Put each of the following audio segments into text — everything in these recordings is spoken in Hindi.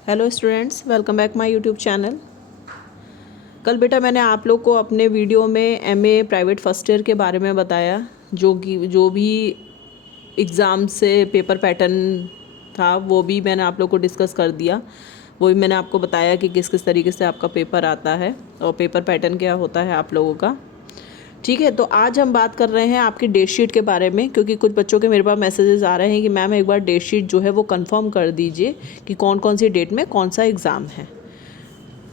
Hello students, welcome back my YouTube channel. कल बेटा मैंने आप लोग को अपने वीडियो में एमए प्राइवेट फर्स्ट ईयर के बारे में बताया, जो भी एग्ज़ाम से पेपर पैटर्न था वो भी मैंने आप लोग को डिस्कस कर दिया। वो भी मैंने आपको बताया कि किस किस तरीके से आपका पेपर आता है और पेपर पैटर्न क्या होता है आप लोगों का। ठीक है, तो आज हम बात कर रहे हैं आपकी डेट शीट के बारे में, क्योंकि कुछ बच्चों के मेरे पास मैसेजेस आ रहे हैं कि मैम एक बार डेट शीट जो है वो कंफर्म कर दीजिए कि कौन कौन सी डेट में कौन सा एग्ज़ाम है।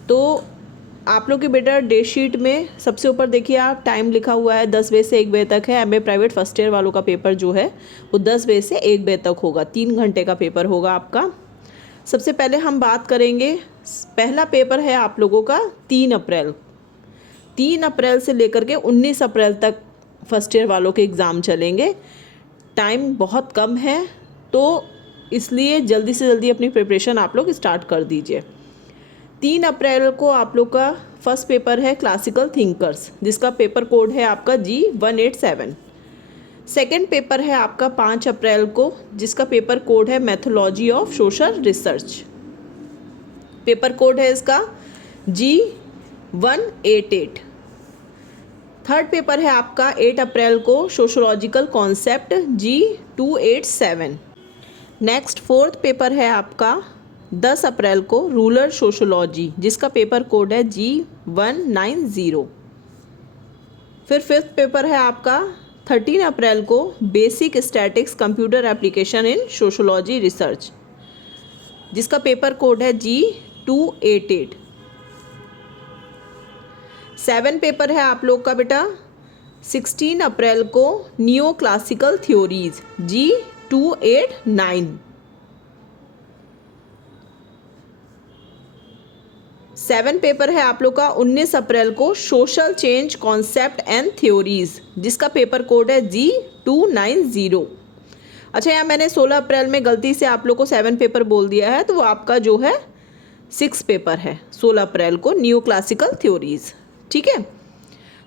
तो आप लोग के बेटा डेट शीट में सबसे ऊपर देखिए, आप टाइम लिखा हुआ है 10 बजे से 1 बजे तक है। एमए प्राइवेट फर्स्ट ईयर वालों का पेपर जो है वो 10 बजे से 1 बजे तक होगा, 3 घंटे का पेपर होगा आपका। सबसे पहले हम बात करेंगे, पहला पेपर है आप लोगों का 3 अप्रैल से लेकर के 19 अप्रैल तक फर्स्ट ईयर वालों के एग्ज़ाम चलेंगे। टाइम बहुत कम है, तो इसलिए जल्दी से जल्दी अपनी प्रिपरेशन आप लोग स्टार्ट कर दीजिए। 3 अप्रैल को आप लोग का फर्स्ट पेपर है क्लासिकल थिंकर्स, जिसका पेपर कोड है आपका G187। सेकेंड पेपर है आपका 5 अप्रैल को, जिसका पेपर कोड है methodology of social research. Paper code है इसका G188। थर्ड पेपर है आपका 8 अप्रैल को sociological concept G287। Next fourth paper है आपका 10 अप्रैल को रूरल सोशोलॉजी, जिसका पेपर कोड है G190। फिर फिफ्थ पेपर है आपका 13 अप्रैल को basic statics computer application in sociology research, जिसका पेपर कोड है G288। 7 पेपर है आप लोग का बेटा 16 अप्रैल को new classical theories G289। 7 paper है आप लोग का 19 अप्रैल को social change concept and theories, जिसका पेपर कोड है G290। अच्छा, यहाँ मैंने 16 अप्रैल में गलती से आप लोग को 7 पेपर बोल दिया है, तो वो आपका जो है 6 पेपर है 16 अप्रैल को न्यू क्लासिकल थ्योरीज। ठीक है,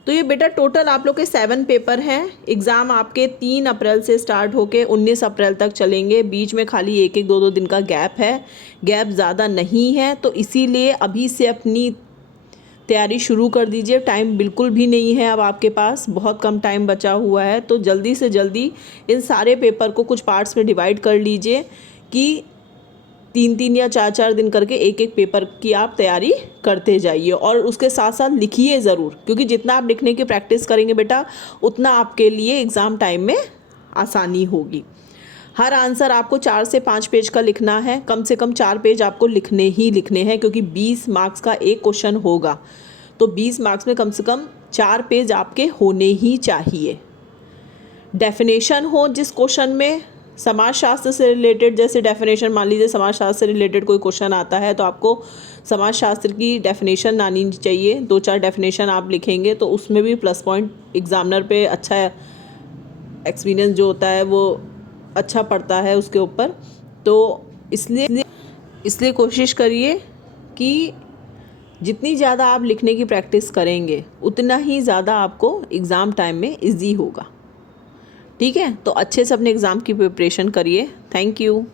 तो ये बेटा टोटल आप लोग के 7 पेपर हैं। एग्ज़ाम आपके 3 अप्रैल से स्टार्ट होके 19 अप्रैल तक चलेंगे। बीच में खाली 1-1, 2-2 दिन का गैप है, गैप ज़्यादा नहीं है, तो इसीलिए अभी से अपनी तैयारी शुरू कर दीजिए। टाइम बिल्कुल भी नहीं है अब आपके पास, बहुत कम टाइम बचा हुआ है, तो जल्दी से जल्दी इन सारे पेपर को कुछ पार्ट्स में डिवाइड कर लीजिए कि 3-3 या 4-4 दिन करके एक एक पेपर की आप तैयारी करते जाइए, और उसके साथ साथ लिखिए ज़रूर, क्योंकि जितना आप लिखने की प्रैक्टिस करेंगे बेटा उतना आपके लिए एग्ज़ाम टाइम में आसानी होगी। हर आंसर आपको 4 से 5 पेज का लिखना है, कम से कम 4 पेज आपको लिखने ही लिखने हैं, क्योंकि 20 मार्क्स का एक क्वेश्चन होगा, तो 20 मार्क्स में कम से कम 4 पेज आपके होने ही चाहिए। डेफिनेशन हो जिस क्वेश्चन में, समाजशास्त्र से रिलेटेड जैसे डेफिनेशन, मान लीजिए समाजशास्त्र से रिलेटेड कोई क्वेश्चन आता है तो आपको समाजशास्त्र की डेफिनेशन आनी चाहिए। 2-4 डेफिनेशन आप लिखेंगे तो उसमें भी प्लस पॉइंट एग्जामिनर पे अच्छा एक्सपीरियंस जो होता है वो अच्छा पड़ता है उसके ऊपर। तो इसलिए कोशिश करिए कि जितनी ज़्यादा आप लिखने की प्रैक्टिस करेंगे उतना ही ज़्यादा आपको एग्ज़ाम टाइम में ईजी होगा। ठीक है, तो अच्छे से अपने एग्ज़ाम की प्रिपरेशन करिए। Thank you.